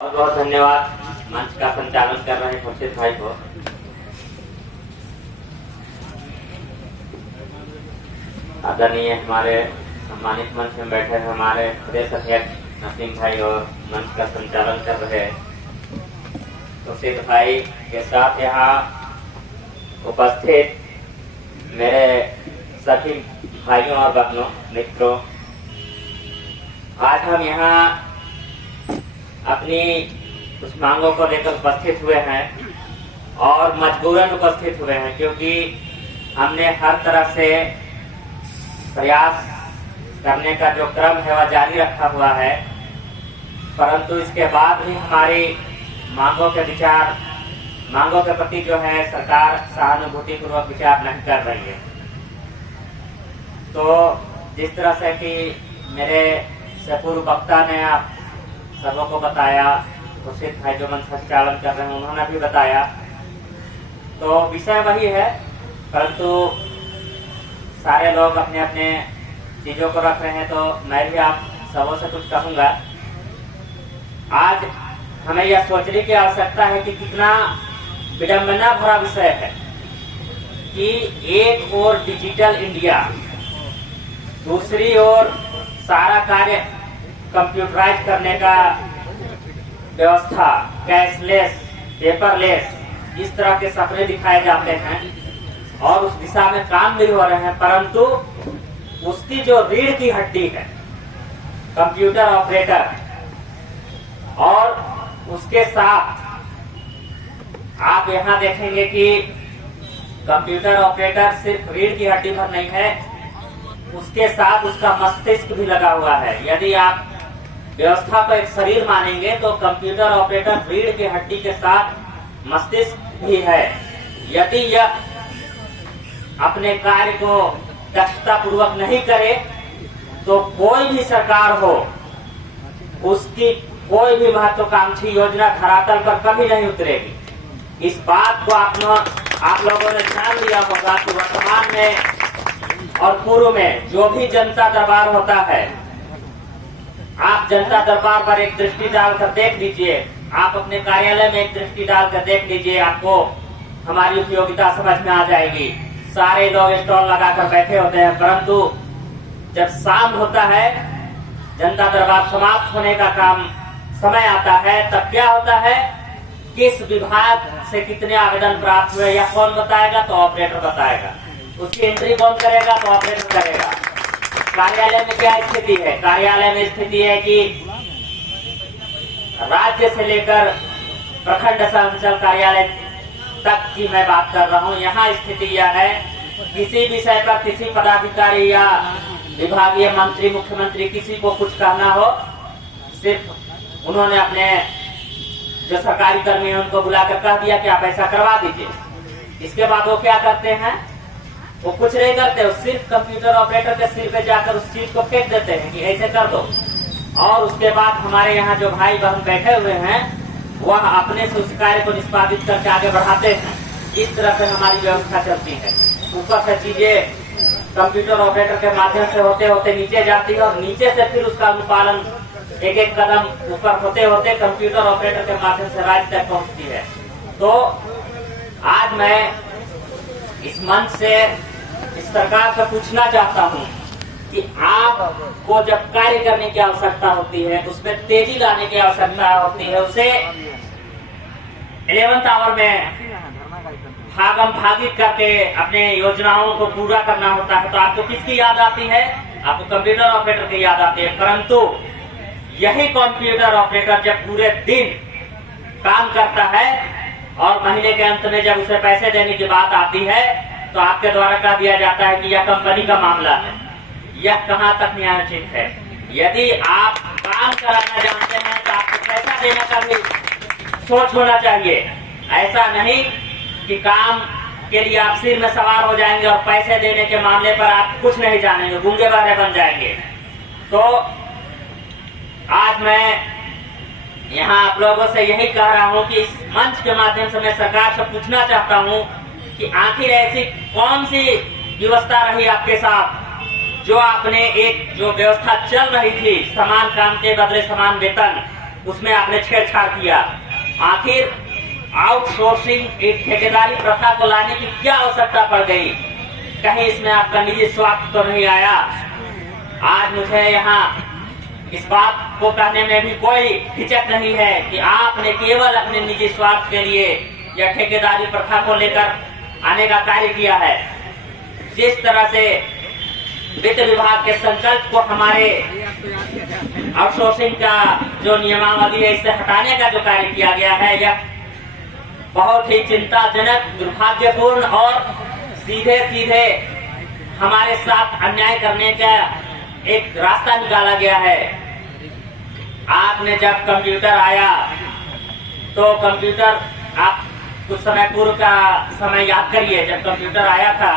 बहुत बहुत धन्यवाद मंच का संचालन कर रहे खुर्शीद भाई को। आदरणीय हमारे सम्मानित मंच में बैठे हमारे प्रदेश अध्यक्ष नसीम भाई और मंच का संचालन कर रहे खुर्शीद भाई के साथ यहाँ उपस्थित मेरे सभी भाइयों और बहनों मित्रों, आज हम यहाँ अपनी कुछ मांगों को लेकर उपस्थित हुए हैं और मजबूरन उपस्थित हुए हैं, क्योंकि हमने हर तरह से प्रयास करने का जो क्रम है वह जारी रखा हुआ है, परंतु इसके बाद भी हमारी मांगों के प्रति जो है सरकार सहानुभूतिपूर्वक विचार नहीं कर रही है। तो जिस तरह से कि मेरे से पूर्व वक्ता ने आप सबों को बताया, खुर्शीद भाई जो मंच संचालन कर रहे हैं उन्होंने भी बताया, तो विषय वही है, परंतु सारे लोग अपने अपने चीजों को रख रहे हैं, तो मैं भी आप सबों से कुछ कहूंगा। आज हमें यह सोचने की आवश्यकता है कि कितना विडंबना भरा विषय है कि एक ओर डिजिटल इंडिया, दूसरी ओर सारा कार्य कंप्यूटराइज करने का व्यवस्था, कैशलेस, पेपरलेस, इस तरह के सपने दिखाए जाते हैं और उस दिशा में काम भी हो रहे हैं, परंतु उसकी जो रीढ़ की हड्डी है कंप्यूटर ऑपरेटर, और उसके साथ आप यहाँ देखेंगे कि कंप्यूटर ऑपरेटर सिर्फ रीढ़ की हड्डी भर नहीं है, उसके साथ उसका मस्तिष्क भी लगा हुआ है। यदि आप व्यवस्था को एक शरीर मानेंगे तो कंप्यूटर ऑपरेटर रीढ़ की हड्डी के साथ मस्तिष्क भी है। यदि यह अपने कार्य को दक्षता पूर्वक नहीं करे तो कोई भी सरकार हो, उसकी कोई भी महत्वाकांक्षी योजना धरातल पर कभी नहीं उतरेगी। इस बात को आप लोगों ने ध्यान दिया होगा कि वर्तमान में और पूर्व में जो भी जनता दरबार होता है, आप जनता दरबार पर एक दृष्टि डालकर देख लीजिए, आप अपने कार्यालय में एक दृष्टि डालकर देख लीजिए, आपको हमारी उपयोगिता समझ में आ जाएगी। सारे लोग स्टॉल लगाकर बैठे होते हैं, परंतु जब शाम होता है, जनता दरबार समाप्त होने का समय आता है, तब क्या होता है, किस विभाग से कितने आवेदन प्राप्त हुए यह कौन बताएगा? तो ऑपरेटर बताएगा। उसकी एंट्री कौन करेगा? तो ऑपरेटर करेगा। कार्यालय में क्या स्थिति है? कार्यालय में स्थिति है कि राज्य से लेकर प्रखंड अंचल कार्यालय तक की मैं बात कर रहा हूँ। यहाँ स्थिति यह है, किसी विषय पर किसी पदाधिकारी या विभागीय मंत्री, मुख्यमंत्री किसी को कुछ कहना हो, सिर्फ उन्होंने अपने जो सरकारी कर्मी है उनको बुलाकर कह दिया कि आप ऐसा करवा दीजिए। इसके बाद वो क्या करते हैं? वो कुछ नहीं करते, वो सिर्फ कंप्यूटर ऑपरेटर के सिर पे जाकर उस चीज को फेंक देते हैं कि ऐसे कर दो, और उसके बाद हमारे यहाँ जो भाई बहन बैठे हुए हैं वह अपने से उस कार्य को निष्पादित करके आगे बढ़ाते हैं। इस तरह से हमारी व्यवस्था चलती है। ऊपर से चीजें कंप्यूटर ऑपरेटर के माध्यम से होते होते नीचे जाती है, और नीचे से फिर उसका अनुपालन एक एक कदम ऊपर होते होते कंप्यूटर ऑपरेटर के माध्यम से राज्य तक पहुँचती है। तो आज मैं इस मंच से इस सरकार से पूछना चाहता हूं कि आपको जब कार्य करने की आवश्यकता होती है, उसमें तेजी लाने की आवश्यकता होती है, उसे 11th आवर में भागम भागी करके अपने योजनाओं को पूरा करना होता है, तो आपको किसकी याद आती है? आपको कंप्यूटर ऑपरेटर की याद आती है। परंतु यही कंप्यूटर ऑपरेटर जब पूरे दिन काम करता है और महीने के अंत में जब उसे पैसे देने की बात आती है, तो आपके द्वारा कह दिया जाता है कि यह कंपनी का मामला है। यह कहां तक न्यायोचित है? यदि आप काम कराना जानते हैं तो आपको पैसा देने का भी सोच होना चाहिए। ऐसा नहीं कि काम के लिए आप सिर में सवार हो जाएंगे और पैसे देने के मामले पर आप कुछ नहीं जानेंगे, गूंगे बहरे बन जाएंगे। तो आज मैं यहाँ आप लोगों से यही कह रहा हूँ कि इस मंच के माध्यम से मैं सरकार से पूछना चाहता हूँ कि आखिर ऐसी कौन सी व्यवस्था रही आपके साथ, जो आपने एक जो व्यवस्था चल रही थी, समान काम के बदले समान वेतन, उसमें आपने छेड़छाड़ किया। आखिर आउटसोर्सिंग एक ठेकेदारी प्रथा को लाने की क्या आवश्यकता पड़ गई? कहीं इसमें आपका निजी स्वार्थ तो नहीं आया? आज मुझे यहाँ इस बात को कहने में भी कोई हिचक नहीं है कि आपने केवल अपने निजी स्वार्थ के लिए यह ठेकेदारी प्रथा को लेकर आने का कार्य किया है। जिस तरह से वित्त विभाग के संकल्प को हमारे आउटसोर्सिंग का जो नियमावली है इससे हटाने का जो कार्य किया गया है, यह बहुत ही चिंताजनक, दुर्भाग्यपूर्ण और सीधे सीधे हमारे साथ अन्याय करने का एक रास्ता निकाला गया है। आपने जब कंप्यूटर आया तो कंप्यूटर, आप कुछ समय पूर्व का समय याद करिए, जब कंप्यूटर आया था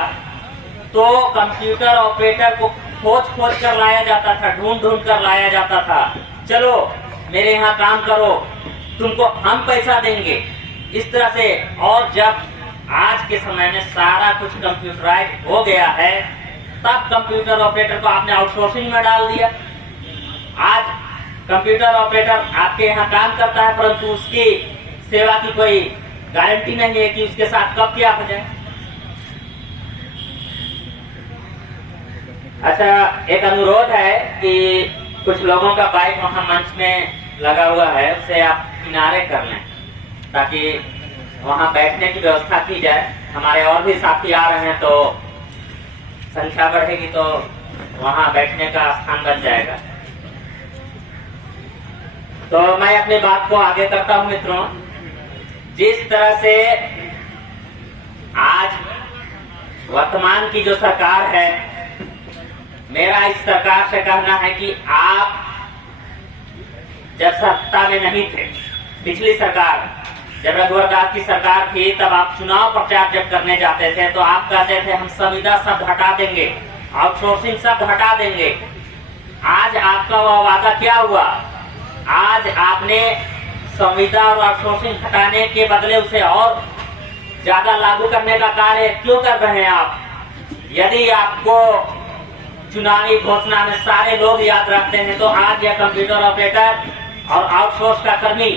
तो कंप्यूटर ऑपरेटर को खोज खोज कर लाया जाता था, ढूंढ ढूंढ कर लाया जाता था। चलो मेरे यहाँ काम करो, तुमको हम पैसा देंगे, इस तरह से। और जब आज के समय में सारा कुछ कंप्यूटराइज हो गया है, तब कंप्यूटर ऑपरेटर को आपने आउटसोर्सिंग में डाल दिया। आज कंप्यूटर ऑपरेटर आपके यहाँ काम करता है, परंतु उसकी सेवा की कोई गारंटी नहीं है कि उसके साथ कब क्या हो जाए। अच्छा, एक अनुरोध है कि कुछ लोगों का बाइक वहाँ मंच में लगा हुआ है, उसे आप किनारे कर लें ताकि वहाँ बैठने की व्यवस्था की जाए। हमारे और भी साथी आ रहे हैं तो संख्या बढ़ेगी तो वहाँ बैठने का स्थान बन जाएगा। तो मैं अपनी बात को आगे करता हूँ मित्रों। जिस तरह से आज वर्तमान की जो सरकार है, मेरा इस सरकार से कहना है कि आप जब सत्ता में नहीं थे, पिछली सरकार जब रघुवर दास की सरकार थी, तब आप चुनाव प्रचार जब करने जाते थे तो आप कहते थे हम संविदा शब्द हटा देंगे, आउटसोर्सिंग शब्द हटा देंगे। आज आपका वह वादा क्या हुआ? आज आपने संविदा और आउटसोर्सिंग हटाने के बदले उसे और ज्यादा लागू करने का कार्य क्यों कर रहे हैं आप? यदि आपको चुनावी घोषणा में सारे लोग याद रखते हैं तो आज यह कंप्यूटर ऑपरेटर और आउटसोर्स का कर्मी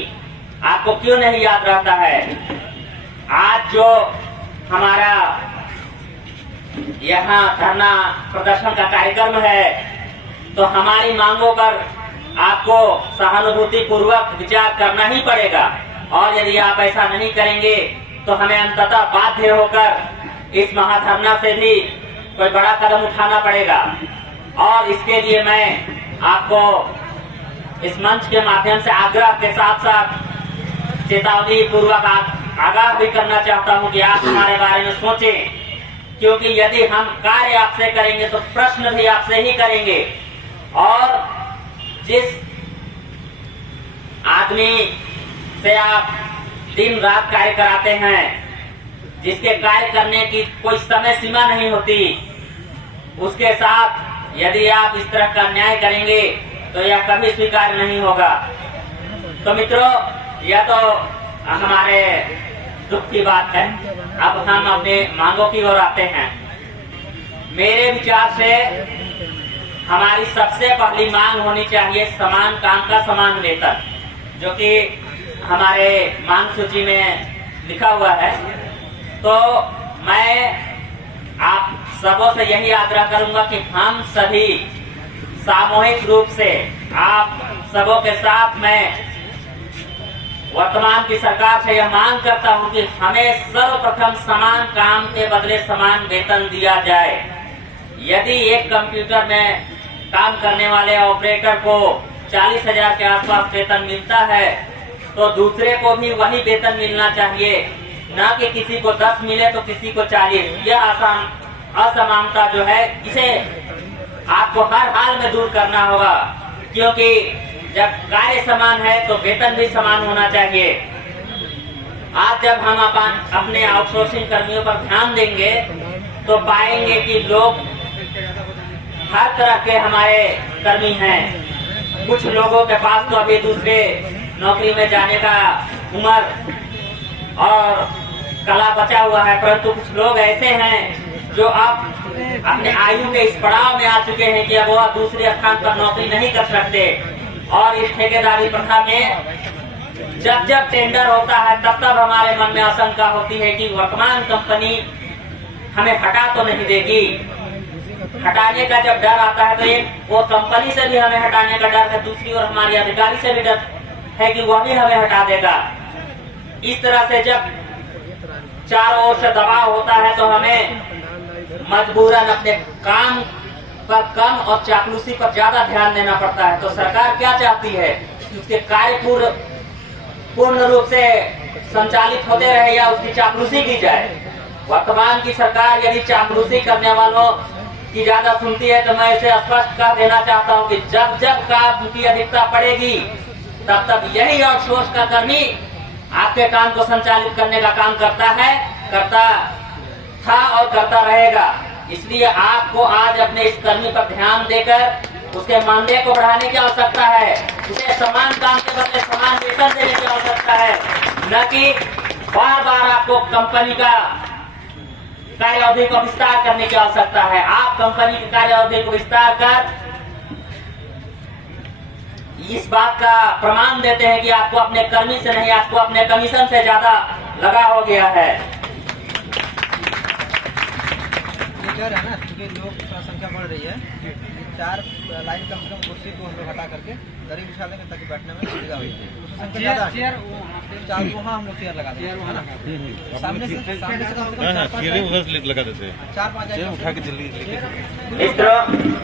आपको क्यों नहीं याद रहता है? आज जो हमारा यहाँ धरना प्रदर्शन का कार्यक्रम है, तो हमारी मांगों पर आपको सहानुभूति पूर्वक विचार करना ही पड़ेगा। और यदि आप ऐसा नहीं करेंगे तो हमें अंततः बाध्य होकर इस महाधरना से भी कोई बड़ा कदम उठाना पड़ेगा। और इसके लिए मैं आपको इस मंच के माध्यम से आग्रह के साथ साथ चेतावनी पूर्वक आगाह भी करना चाहता हूं कि आप हमारे बारे में सोचें, क्योंकि यदि हम कार्य आपसे करेंगे तो प्रश्न भी आपसे ही करेंगे। और जिस आदमी से आप दिन रात कार्य कराते हैं, जिसके कार्य करने की कोई समय सीमा नहीं होती, उसके साथ यदि आप इस तरह का अन्याय करेंगे तो यह कभी स्वीकार नहीं होगा। तो मित्रों, यह तो हमारे दुख की बात है। अब हम अपने मांगों की ओर आते हैं। मेरे विचार से हमारी सबसे पहली मांग होनी चाहिए समान काम का समान वेतन, जो कि हमारे मांग सूची में लिखा हुआ है। तो मैं आप सबों से यही आग्रह करूंगा कि हम सभी सामूहिक रूप से आप सबों के साथ मैं वर्तमान की सरकार से यह मांग करता हूं कि हमें सर्वप्रथम समान काम के बदले समान वेतन दिया जाए। यदि एक कंप्यूटर में काम करने वाले ऑपरेटर को 40,000 के आसपास वेतन मिलता है, तो दूसरे को भी वही वेतन मिलना चाहिए, न कि किसी को 10 मिले तो किसी को 40। यह असमानता जो है, इसे आपको हर हाल में दूर करना होगा, क्योंकि जब कार्य समान है तो वेतन भी समान होना चाहिए। आज जब हम अपने आउटसोर्सिंग कर्मियों पर ध्यान देंगे तो पाएंगे कि लोग हर तरह के हमारे कर्मी हैं। कुछ लोगों के पास तो अभी दूसरे नौकरी में जाने का उम्र और कला बचा हुआ है, परंतु कुछ लोग ऐसे हैं जो अब अपने आयु के इस पड़ाव में आ चुके हैं कि अब वह दूसरे स्थान पर नौकरी नहीं कर सकते और इस ठेकेदारी प्रथा में जब जब टेंडर होता है तब तब हमारे मन में आशंका होती है कि वर्तमान कंपनी हमें हटा तो नहीं देगी। हटाने का जब डर आता है तो एक वो कंपनी से भी हमें हटाने का डर है, दूसरी ओर हमारे अधिकारी से भी डर है कि वह भी हमें हटा देगा। इस तरह से जब चारों ओर से दबाव होता है तो हमें मजबूरन अपने काम पर कम और चापलूसी पर ज्यादा ध्यान देना पड़ता है। तो सरकार क्या चाहती है कि उसके कार्य पूर्ण रूप से संचालित होते रहे या उसकी चापलूसी की जाए। वर्तमान की सरकार यदि चापलूसी करने वालों की ज्यादा सुनती है तो मैं इसे स्पष्ट कर देना चाहता हूं कि जब जब काम की अधिकता पड़ेगी तब तब यही आउटसोर्स का कर्मी आपके काम को संचालित करने का काम करता था और करता रहेगा। इसलिए आपको आज अपने इस कर्मी पर ध्यान देकर उसके मानदेय को बढ़ाने की आवश्यकता है। उसे समान काम के बदले समान वेतन देने की आवश्यकता है, न कि बार बार आपको कंपनी का कार्य अवधि को विस्तार करने की आवश्यकता है। आप कंपनी के कार्य अवधि को विस्तार कर इस बात का प्रमाण देते हैं कि आपको अपने कर्मी से नहीं, आपको अपने कमीशन से ज्यादा लगाव हो गया है। कह रहे हैं ना क्योंकि लोग संख्या बढ़ रही है, 4 लाइन कम से कम कुर्सी को हम लोग हटा करके दरी बिछा देंगे ताकि बैठने में सुविधा हुई। चेयर वहाँ हम लोग चेयर लगा देंगे, है ना। सामने से कम से कम लगा देते हैं, 4-5 उठा के जल्दी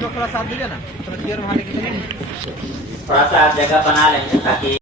तो थोड़ा साथ दीजिए ना, थोड़ा चेयर वहाँ लेके चलिए, थोड़ा सा जगह बना लेंगे ताकि